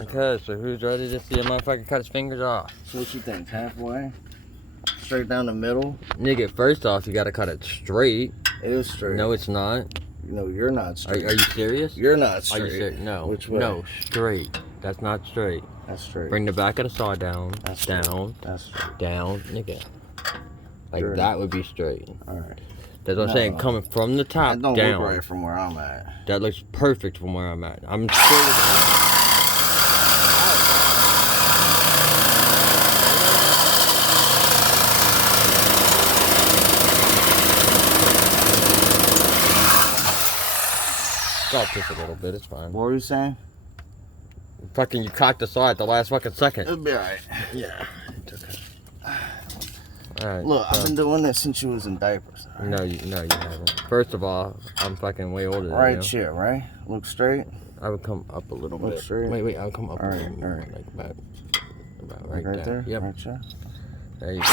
Okay, so who's ready to see a motherfucker cut his fingers off? So what you think? Halfway? Straight down the middle? Nigga, first off, you gotta cut it straight. It is straight. No, it's not. No, you're not straight. Are you serious? You're not straight. Are you serious? No. Which way? No, straight. That's not straight. That's straight. Bring the back of the saw down. That's down. Straight. That's straight. Down. Nigga. Like You're that would be straight. Alright. That's what I'm saying. Coming from the top that don't down. look right from where I'm at. That looks perfect from where I'm at. I'm straight. Stop this a little bit, it's fine. What were you saying? Fucking, you cocked the saw at the last fucking second. It'll be alright. Yeah, it's okay. Alright. Look, I've been doing this since you was in diapers. Right? No, you haven't. First of all, I'm fucking way older than you. Right chair, right? Look straight. I would come up a little bit. Look straight. Wait, I would come up a little bit. Alright. Like about right there? Yep. Right chair. There you go.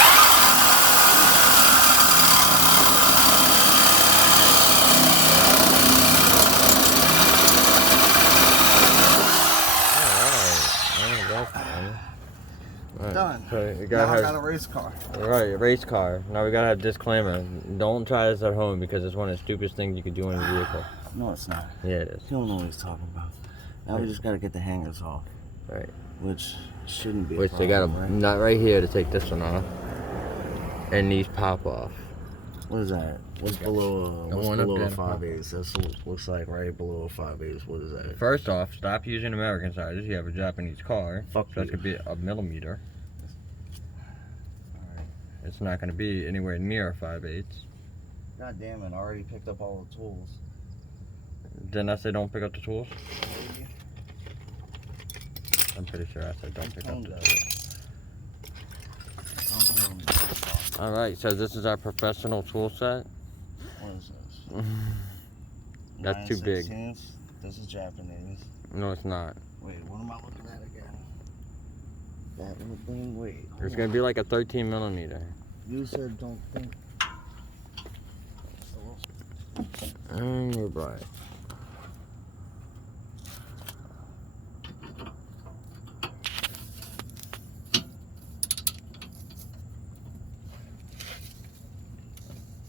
Right. Done. So you now I got a race car. Right, a race car. Now we gotta have a disclaimer. Don't try this at home because it's one of the stupidest things you could do in a vehicle. No, it's not. Yeah, it is. You don't know what he's talking about. Now we just gotta get the hangers off. Right. Which shouldn't be. Which they got a nut right here to take this one off. And these pop off. What is that? What's below? What's below a 5/8? That looks like right below a 5/8. What is that? First off, stop using American sizes. You have a Japanese car. Fuck so that could be a millimeter. Alright. It's not going to be anywhere near a 5/8. God damn it! I already picked up all the tools. Didn't I say don't pick up the tools? I'm pretty sure I said don't pick up the tools. Alright, so this is our professional tool set. What is this? That's too big. This is Japanese. No, it's not. Wait, what am I looking at again? That little thing? Wait. It's going to be like a 13 millimeter. You said don't think. And you're right.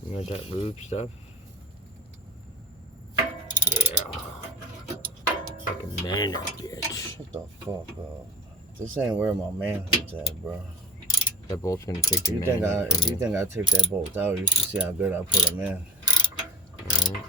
You got that lube stuff? Yeah. Like a man, bitch. Shut the fuck up. This ain't where my manhood's at, bro. That bolt's gonna take the If you think I take that bolt out, you should see how good I put him in. Alright.